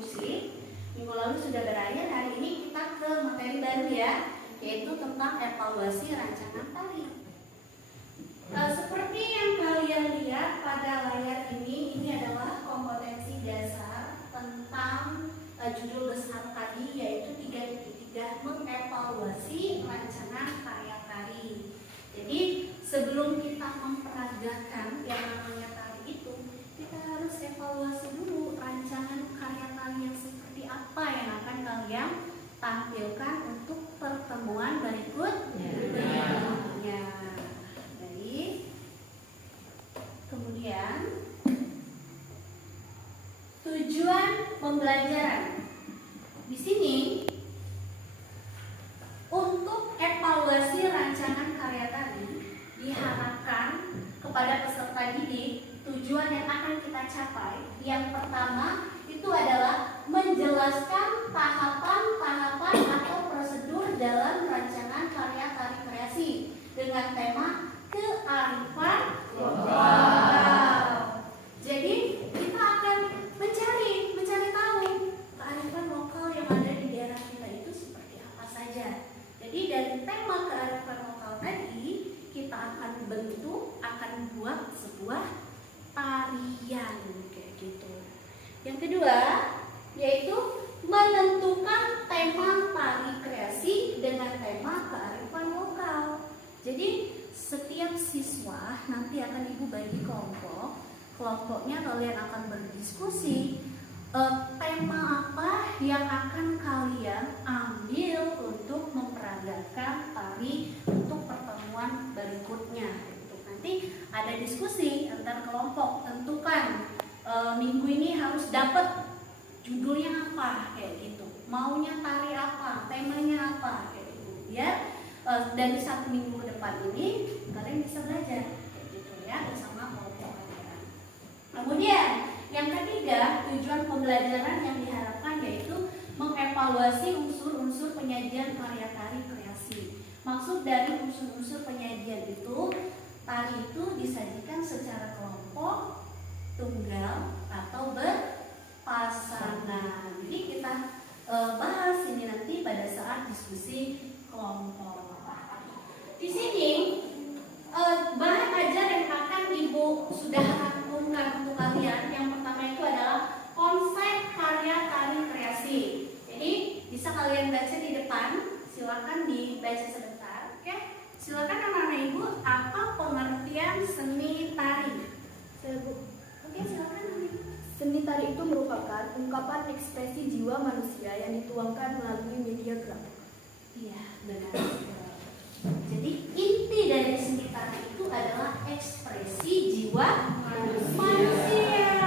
diskusi. Minggu lalu sudah berakhir, hari ini kita ke materi baru ya, yaitu tentang evaluasi rancangan tari. Seperti yang kalian lihat pada layar ini adalah kompetensi dasar tentang judul besar tadi, yaitu 3.3 mengevaluasi rancangan karya tari. Jadi sebelum kita memperagakan yang namanya tari itu, kita harus evaluasi dulu rancangan karya tari yang seperti apa yang akan kalian tampilkan untuk pertemuan berikutnya. Baik. Kemudian tujuan pembelajaran. Di sini untuk evaluasi rancangan karya tadi diharapkan kepada peserta didik, tujuan yang akan kita capai yang pertama itu adalah menjelaskan tahapan-tahapan atau prosedur dalam rancangan karya tari kreasi dengan tema kearifan lokal. Jadi kita akan mencari tahu kearifan lokal yang ada di daerah kita itu seperti apa saja. Jadi dari tema kearifan lokal tadi kita akan buat sebuah tarian kayak gitu. Yang kedua yaitu menentukan tema tari kreasi dengan tema kearifan lokal. Jadi setiap siswa nanti akan Ibu bagi kelompoknya kalian akan berdiskusi tema apa yang akan kalian ambil untuk memperagakan tari untuk pertemuan berikutnya. Nanti ada diskusi antar kelompok, tentukan minggu ini harus dapat judulnya apa kayak gitu, maunya tari apa, temanya apa kayak gitu ya. Dari 1 minggu ke depan ini kalian bisa belajar kayak gitu ya bersama kelompok kalian. Kemudian yang ketiga, tujuan pembelajaran yang diharapkan yaitu mengevaluasi unsur-unsur penyajian karya tari kreasi. Maksud dari unsur-unsur penyajian itu, tari itu disajikan secara kelompok, tunggal, atau berpasangan. Jadi kita bahas ini nanti pada saat diskusi kelompok. Di sini bahan ajar yang akan Ibu sudah rangkumkan untuk kalian. Yang pertama itu adalah konsep karya tari kreasi. Jadi bisa kalian baca di depan. Silakan dibaca sebentar. Oke? Silakan anak-anak Ibu, apa pengertian seni tari? Oke, silakan Ibu. Seni tari itu merupakan ungkapan ekspresi jiwa manusia yang dituangkan melalui media gerak. Iya, benar. Jadi inti dari seni tari itu adalah ekspresi jiwa manusia.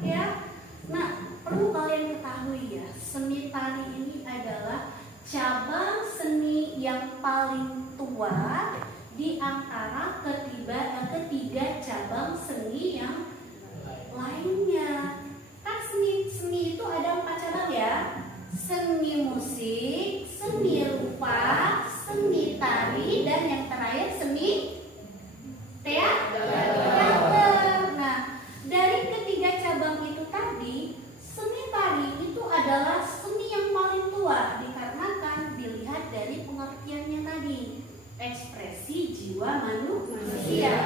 Ya. Nah, perlu kalian ketahui ya, seni tari ini adalah cabang seni yang paling tua di antara ketiga cabang seni yang lainnya. Kan seni itu ada 4 cabang ya. Seni musik, seni rupa, seni tari, dan yang terakhir seni teater. Nah, dari ketiga cabang itu tadi, seni tari itu adalah seni yang paling tua dikarenakan dilihat dari pengertiannya tadi, ekspresi jiwa manusia.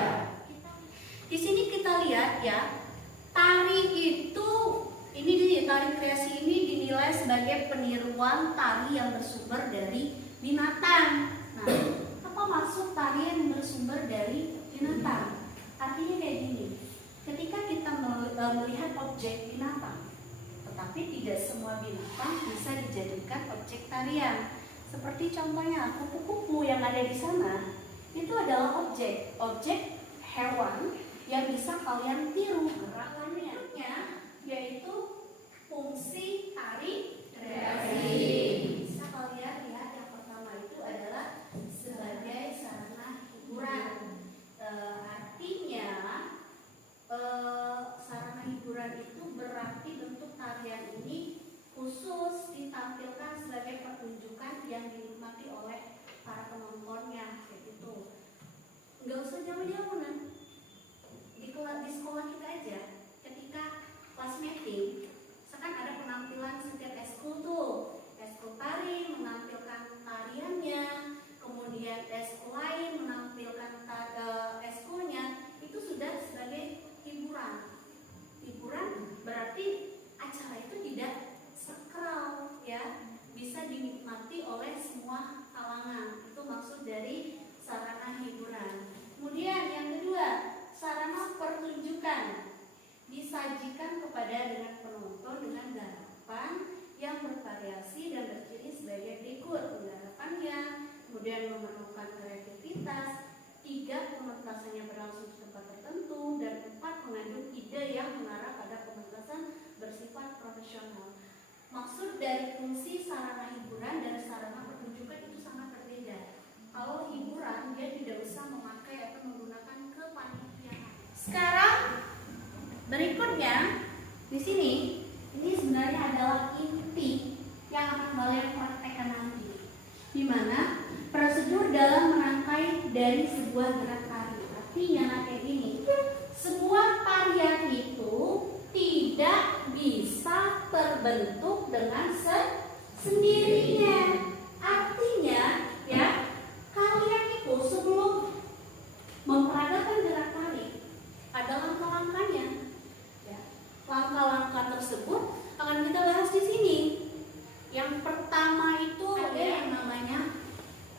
Di sini kita lihat ya, tari itu tari kreasi ini dinilai sebagai peniruan tari yang bersumber dari binatang. Nah, apa maksud tari yang bersumber dari binatang? Artinya kayak gini, ketika kita melihat objek binatang, tetapi tidak semua binatang bisa dijadikan objek tarian. Seperti contohnya kupu-kupu yang ada di sana, itu adalah objek hewan yang bisa kalian tiru gerakannya, yaitu fungsi tari kreasi. Bisa kalian lihat yang pertama itu adalah sebagai sarana hiburan. Artinya sarana hiburan itu berarti bentuk tarian ini khusus ditampilkan sebagai pertunjukan yang dinikmati oleh para penontonnya kayak gitu. Nggak usah jauh-jauh nah. Di sekolah kita aja, ketika kelas mapping, misalkan ada penampilan yang mengarah pada pementasan bersifat profesional. Maksud dari fungsi sarana hiburan dan sarana pertunjukan itu sangat berbeda. Kalau hiburan dia tidak usah memakai atau menggunakan kepanitiaan. Sekarang berikutnya di sini ini sebenarnya adalah inti yang akan kalian praktekkan nanti, di mana prosedur dalam merangkai dari sebuah gerak tari. Artinya kayak gini, sebuah tarian itu tidak bisa terbentuk dengan sendirinya. Artinya ya, kalian itu sebelum memperagakan gerak tari ada langkah-langkahnya. Ya, langkah-langkah tersebut akan kita bahas di sini. Yang pertama itu ada yang namanya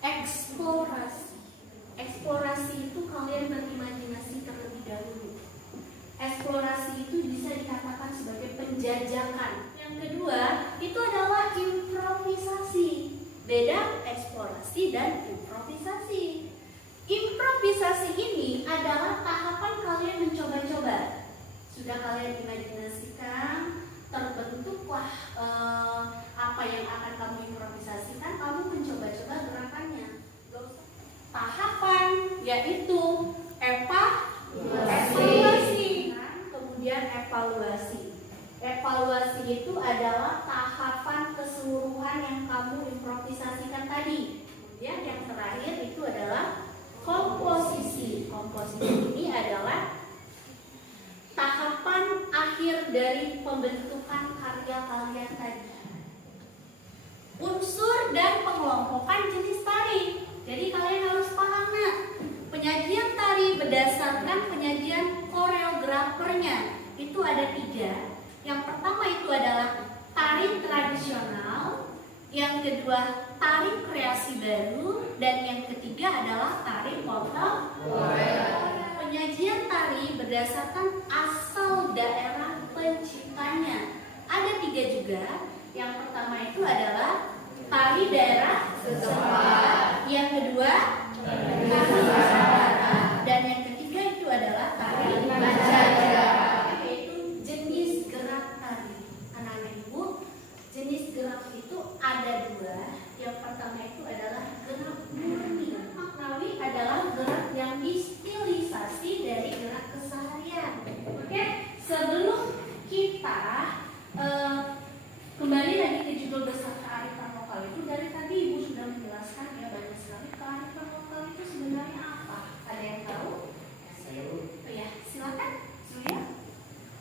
eksplorasi. Eksplorasi itu kalian berimajinasi terlebih dahulu. Eksplorasi itu bisa dikatakan sebagai penjajakan. Yang kedua itu adalah improvisasi. Beda eksplorasi dan improvisasi. Improvisasi ini adalah tahapan kalian mencoba-coba. Sudah kalian imajinasikan, terbentuklah apa yang akan kamu improvisasikan, kamu mencoba-coba gerakannya. Tahapan yaitu evaluasi, kemudian evaluasi. Evaluasi itu adalah tahapan keseluruhan yang kamu improvisasikan tadi. Kemudian yang terakhir itu adalah komposisi. Komposisi ini adalah tahapan akhir dari pembentukan karya kalian tadi. Unsur dan pengelompokan jenis tari. Jadi kalian harus paham, nah, penyajian tari berdasarkan penyajian koreografernya itu ada 3. Yang pertama itu adalah tari tradisional, yang kedua tari kreasi baru, dan yang ketiga adalah tari kontemporer. Penyajian tari berdasarkan asal daerah penciptanya ada 3 juga. Yang pertama itu adalah tari daerah setempat, yang kedua tari Nusantara, dan yang ketiga itu adalah tari mancanegara, yaitu jenis gerak tari. Anak-anak ibu, jenis gerak itu ada 2. Yang pertama itu adalah gerak murni. Maknawi adalah gerak yang distilisasi dari gerak keseharian. Oke, sebelum kita kembali lagi ke judul besar kearifan lokal itu, dari tadi ibu sudah menjelaskan ya banyak sekali kearifan lokal itu sebenarnya apa. Ada yang tahu? Saya Bu. Oh ya, silakan. Surya.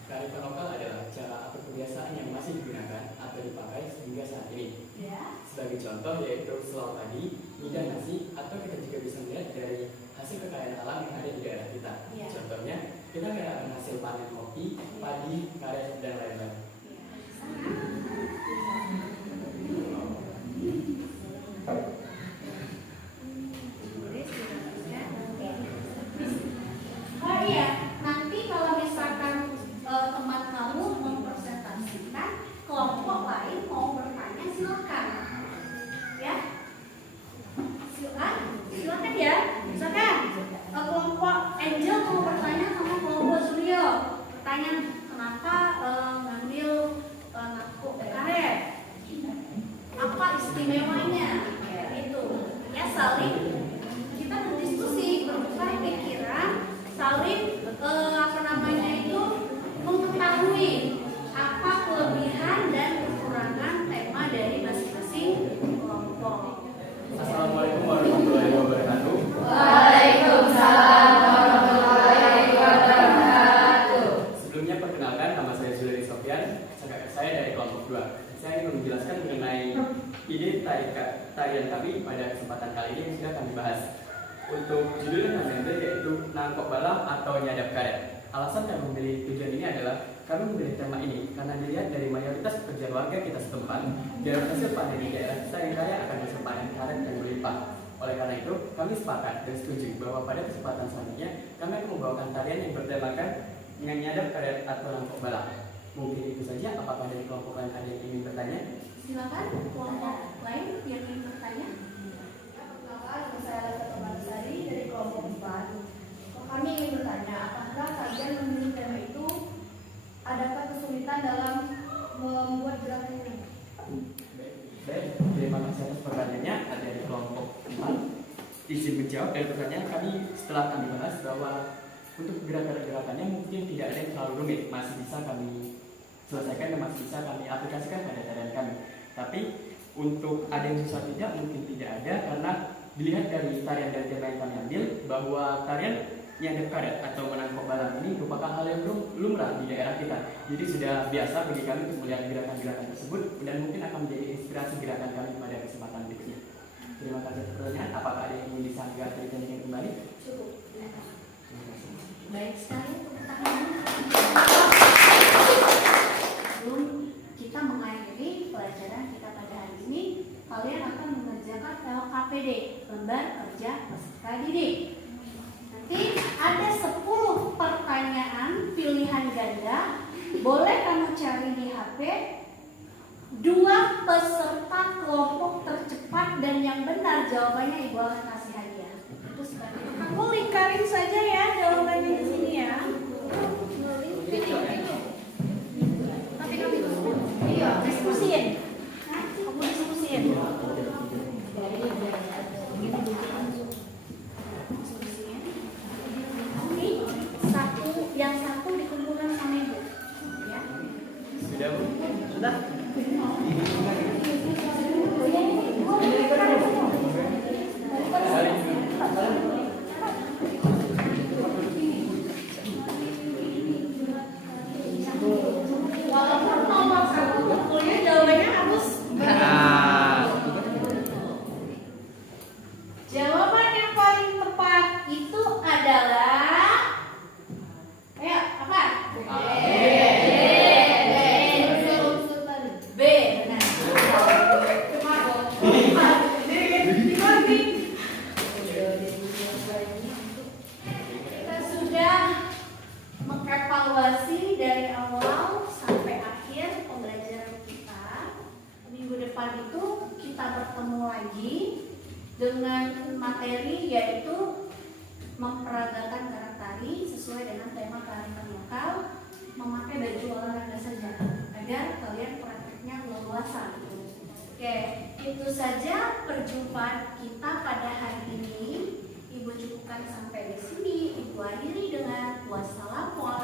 Kearifan lokal adalah cara atau kebiasaan yang masih digunakan atau dipakai hingga saat ini. Ya. Sebagai contoh yaitu selau tadi, dan nasi, atau kita juga bisa melihat dari hasil kekayaan alam yang ada di daerah kita. Ya. Contohnya, kita melihat hasil panen kopi, padi, karet, dan lain-lain. Oh iya, nanti kalau misalkan teman kamu mempresentasikan kelompok lain mau bertanya, silakan. Ya, silakan ya, misalkan kelompok Angel mau bertanya sama kelompok Suryo, bertanya kenapa ngambil ngaku karet, apa istimewanya, ya, itu ya, saling kita berdiskusi, bertukar pikiran, saling mengetahui apa kelebihan dan kekurangan tema dari masing-masing kelompok. Assalamualaikum warahmatullahi wabarakatuh. Waalaikumsalam warahmatullahi wabarakatuh. Sebelumnya perkenalkan, nama saya Zuleri Sofyan, kakak saya dari kelompok 2. Saya ingin menjelaskan mengenai ide tarian kami pada kesempatan kali ini yang sudah kami bahas. Untuk judul yang kami ambil yaitu nangkok balam atau nyadap karet. Alasan kami memilih tujuan ini adalah kami memilih tema ini karena dilihat dari mayoritas pekerjaan warga kita setempat, dari hasil panen di daerah kita yang kaya akan bisa panen karet yang berlimpah. Oleh karena itu, kami sepakat dan setuju bahwa pada kesempatan selanjutnya kami akan membawakan tarian yang bertemakan dengan nyadap karet atau nangkok balam. Mungkin itu saja. Apakah dari kelompok lain ada yang ingin bertanya? Silakan kelompok lain yang ingin bertanya. Perkenalkan, saya teman Sari dari kelompok 4. Kami ingin bertanya, apakah kalian memilih tema itu dari pertanyaan setelah kami bahas bahwa untuk gerakan-gerakannya mungkin tidak ada yang terlalu rumit, masih bisa kami selesaikan dan masih bisa kami aplikasikan pada tarian kami. Tapi untuk ada yang susah tidak, mungkin tidak ada, karena dilihat dari tarian dan tema yang kami ambil bahwa tarian yang karet atau menangkap barang ini merupakan hal yang lumrah di daerah kita. Jadi sudah biasa bagi kami untuk melihat gerakan-gerakan tersebut dan mungkin akan menjadi inspirasi gerakan kami pada kesempatan berikutnya. Terima kasih atas pertanyaan. Apakah ada yang ingin disanggah atau ditanyakan kembali? Cukup. Terima kasih. Baik sekali pertanyaan. Sebelum kita mengakhiri pelajaran kita pada hari ini, kalian akan mengerjakan LKPD, lembar kerja peserta didik. Nanti ada 10 pertanyaan pilihan ganda. Boleh kamu cari di HP. 2 peserta kelompok tercepat dan yang benar jawabannya Ibu akan kasih hadiah. Itu sebagai kamu lingkarin saja ya jawabannya di sini ya. Tapi kamu diskusiin. Kamu diskusiin. Yang satu dikumpulkan sama Ibu. Ya. Sudah, Bu? Sudah. Walaupun nomor 1 betulnya jawabannya harus jawaban yang paling tepat itu adalah ayo apa? B. Benar. Kita sudah mengevaluasi dari awal sampai akhir pembelajaran kita. Minggu depan itu kita bertemu lagi dengan materi yaitu memperagakan gerak tari sesuai dengan tema kearifan lokal, memakai baju olahraga saja agar kalian prakteknya leluasa. Oke, itu saja perjumpaan kita pada hari ini. Ibu cukupkan sampai di sini. Ibu akhiri dengan wassalamualaikum